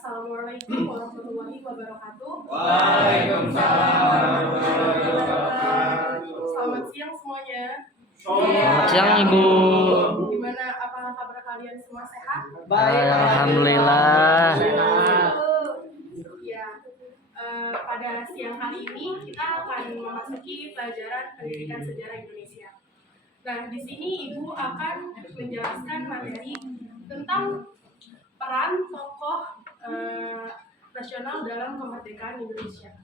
Assalamualaikum warahmatullahi wabarakatuh. Waalaikumsalam warahmatullahi wabarakatuh. Selamat siang semuanya. Selamat siang Ibu. Gimana, apa kabar kalian semua, sehat? Baik, alhamdulillah. Ya, pada siang hari ini kita akan memasuki pelajaran pendidikan sejarah Indonesia. Nah, di sini Ibu akan menjelaskan materi tentang peran tokoh nasional dalam kemerdekaan Indonesia.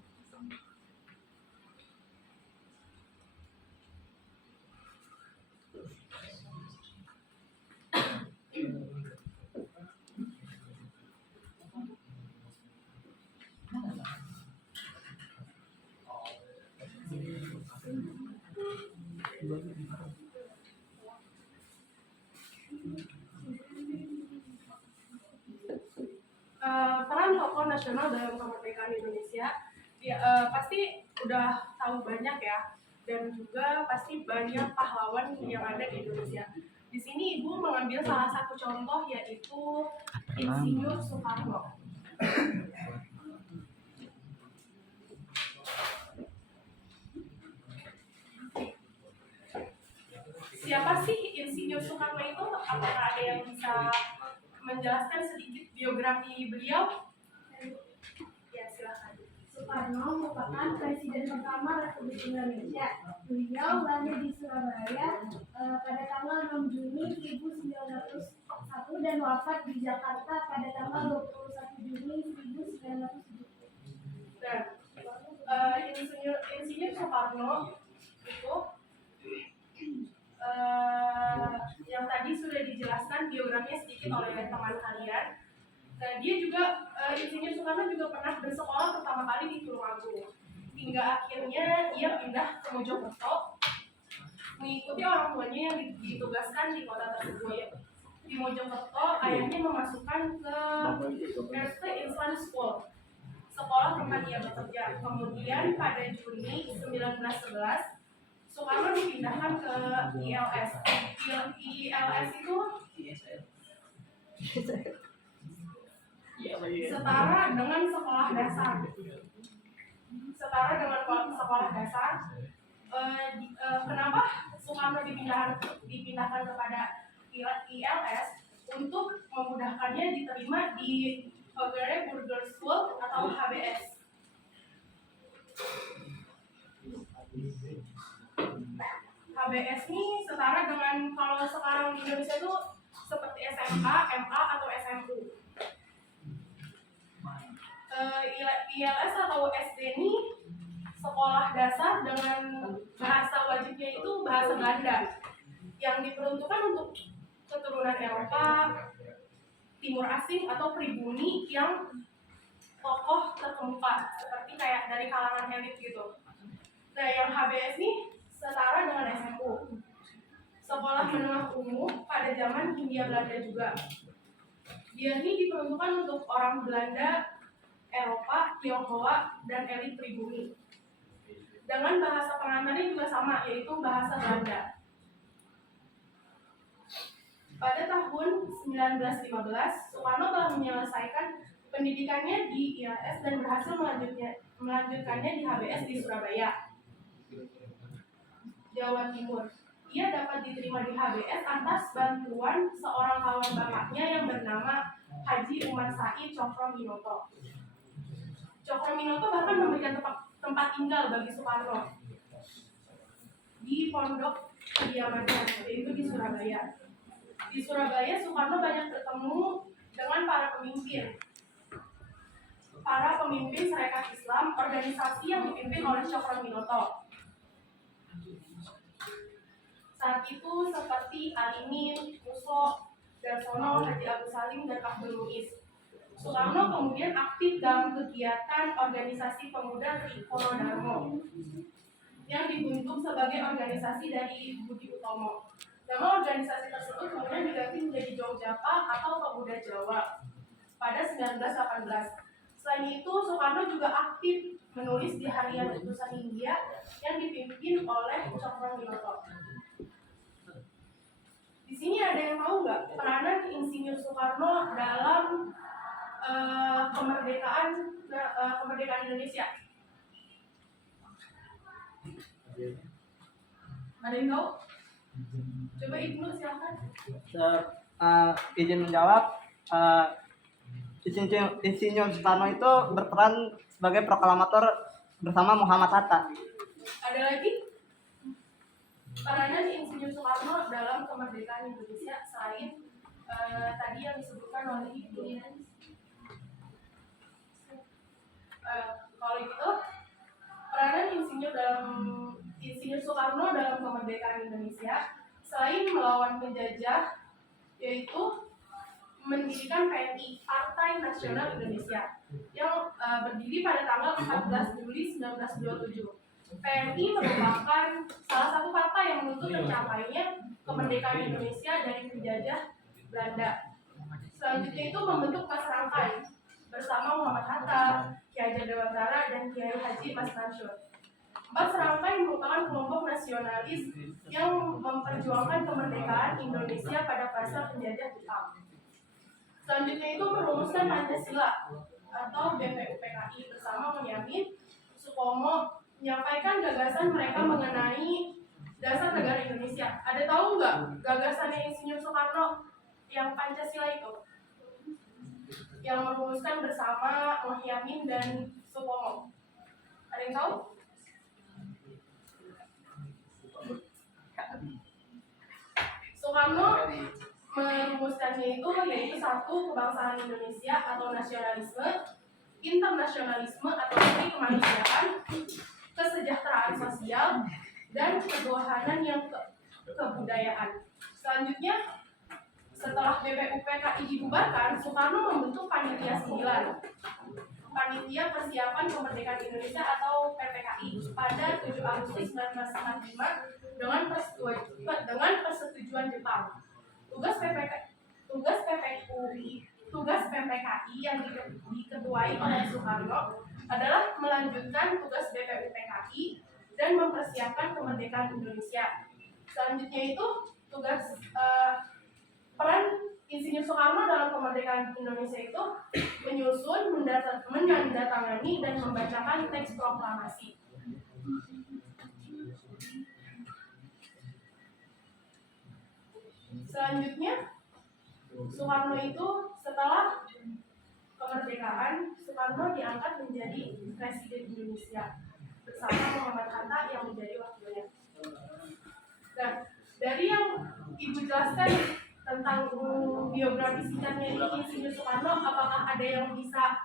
Peran tokoh nasional dalam kemerdekaan Indonesia ya, pasti udah tahu banyak ya, dan juga pasti banyak pahlawan yang ada di Indonesia. Di sini Ibu mengambil salah satu contoh, yaitu Insinyur Soekarno. Siapa sih Insinyur Soekarno itu? Apakah ada yang bisa menjelaskan sedikit biografi beliau? Ya, silakan. Soekarno merupakan presiden pertama Republik Indonesia. Beliau lahir di Surabaya pada tanggal 6 Juni 1901 dan wafat di Jakarta pada tanggal 21 Juni 1970. Dan Insinyur Soekarno itu yang tadi sudah dijelaskan biografinya sedikit oleh teman kalian. Nah, dia juga Insinyur Soekarno juga pernah bersekolah pertama kali di Tulungagung, hingga akhirnya ia pindah ke Mojokerto mengikuti orang tuanya yang ditugaskan di kota tersebut. Di Mojokerto, ayahnya memasukkan ke Erste Inland School, sekolah tempat ia bekerja. Kemudian pada Juni 1911, Soekarno dipindahkan ke ILS. ILS itu setara dengan sekolah dasar. Kenapa Soekarno dipindahkan kepada ILS? Untuk memudahkannya diterima di Hoogere Burger School atau HBS. HBS ini setara dengan, kalau sekarang di Indonesia itu seperti SMK, MA atau SMU. ILS atau SD ini sekolah dasar dengan bahasa wajibnya itu bahasa Belanda, yang diperuntukkan untuk keturunan Eropa, Timur Asing atau pribumi yang tokoh terkemuka, seperti kayak dari kalangan elit gitu. Nah, yang HBS ini setara dengan SMU, sekolah menengah umum pada zaman Hindia Belanda juga. Dia ini diperuntukkan untuk orang Belanda, Eropa, Tionghoa, dan elit pribumi. Dengan bahasa pengantarnya juga sama, yaitu bahasa Belanda. Pada tahun 1915, Soekarno telah menyelesaikan pendidikannya di ILS dan berhasil melanjutkannya di HBS di Surabaya, Jawa Timur. Ia dapat diterima di HBS atas bantuan seorang kawan bapaknya yang bernama Haji Umar Said Cokro-Minoto. Cokro-Minoto bahkan memberikan tempat tinggal bagi Soekarno di pondok kediamannya, yaitu di Surabaya. Di Surabaya, Soekarno banyak bertemu dengan para pemimpin Sarekat Islam, organisasi yang dipimpin oleh Cokro-Minoto. Saat itu seperti Alimin, Muso, Darsono, Haji Agus Salim, dan Abdul Muiz. Soekarno kemudian aktif dalam kegiatan organisasi pemuda Trikono Darmo yang dibentuk sebagai organisasi dari Budi Utomo. Nama organisasi tersebut kemudian diganti menjadi Jogjapa atau Pemuda Jawa pada 1918. Selain itu, Soekarno juga aktif menulis di harian Utusan India yang dipimpin oleh Cokro-Minoto. Di sini ada yang tahu nggak peranan Insinyur Soekarno dalam kemerdekaan Indonesia? Ada yang tahu? Coba Ibnu silakan. Izin menjawab. Insinyur Soekarno itu berperan sebagai proklamator bersama Muhammad Hatta. Ada lagi? Peranan Insinyur Soekarno dalam kemerdekaan Indonesia selain tadi yang disebutkan oleh Ibu. Kalau gitu, peranan Insinyur Soekarno dalam kemerdekaan Indonesia selain melawan penjajah, yaitu mendirikan PNI, Partai Nasional Indonesia, yang berdiri pada tanggal 14 Juli 1927. PNI merupakan salah satu partai yang menuntut tercapainya kemerdekaan Indonesia dari penjajah Belanda. Selanjutnya itu membentuk Mas Rangkai bersama Muhammad Hatta, Ki Hajar Dewantara, dan Kiai Haji Mas Mansur. Mas Rangkai merupakan kelompok nasionalis yang memperjuangkan kemerdekaan Indonesia pada masa penjajah Jepang. Selanjutnya itu merumuskan Pancasila atau BPUPKI bersama Mohyamin Supomo, menyampaikan gagasan mereka mengenai dasar negara Indonesia. Ada tahu nggak gagasannya Insinyur Soekarno yang Pancasila itu? Yang merumuskan bersama Mohyamin dan Supomo. Ada yang tahu? Soekarno merumuskannya itu yaitu satu, kebangsaan Indonesia atau nasionalisme, internasionalisme atau kemanusiaan, kesejahteraan sosial, dan ketuhanan yang kebudayaan. Selanjutnya, setelah BPUPKI dibubarkan, Soekarno membentuk Panitia 9, Panitia Persiapan Kemerdekaan Indonesia atau PPKI ppki pada 7 Agustus 1945 dengan persetujuan Jepang. Tugas PPKI yang diketuai oleh Soekarno adalah melanjutkan tugas BPUPKI dan mempersiapkan kemerdekaan Indonesia. Selanjutnya itu tugas peran Insinyur Soekarno dalam kemerdekaan Indonesia itu menyusun, menandatangani, dan membacakan teks proklamasi. Selanjutnya, Soekarno itu setelah kemerdekaan, Soekarno diangkat menjadi Presiden Indonesia bersama Muhammad Hatta yang menjadi wakilnya. Dan dari yang Ibu jelaskan tentang biografi singkatnya ini Insinyur Soekarno, apakah ada yang bisa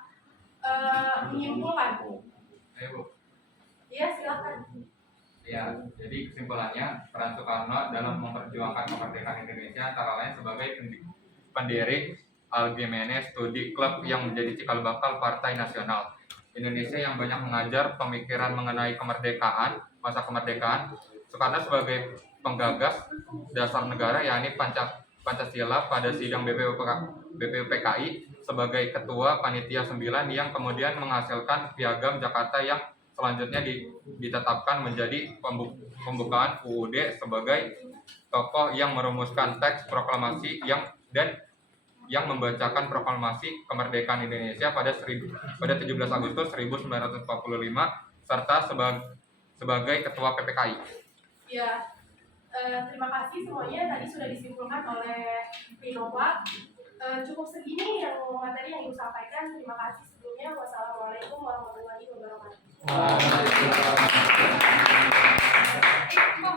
menyimpulkan? Ayo Bu. Iya, silakan. Ya, jadi kesimpulannya peran Soekarno dalam memperjuangkan kemerdekaan Indonesia antara lain sebagai pendiri Algemene Studi Club yang menjadi cikal bakal Partai Nasional Indonesia yang banyak mengajar pemikiran mengenai kemerdekaan, masa kemerdekaan. Soekarno sebagai penggagas dasar negara yakni Pancasila pada sidang BPUPKI sebagai ketua Panitia 9 yang kemudian menghasilkan Piagam Jakarta yang selanjutnya ditetapkan menjadi pembukaan UUD sebagai tokoh yang merumuskan teks proklamasi yang membacakan proklamasi kemerdekaan Indonesia pada 17 Agustus 1945 serta sebagai ketua PPKI. Ya, terima kasih semuanya, tadi sudah disimpulkan oleh Pinova. Cukup segini yang materi yang Ibu sampaikan. Terima kasih sebelumnya. Wassalamualaikum warahmatullahi wabarakatuh.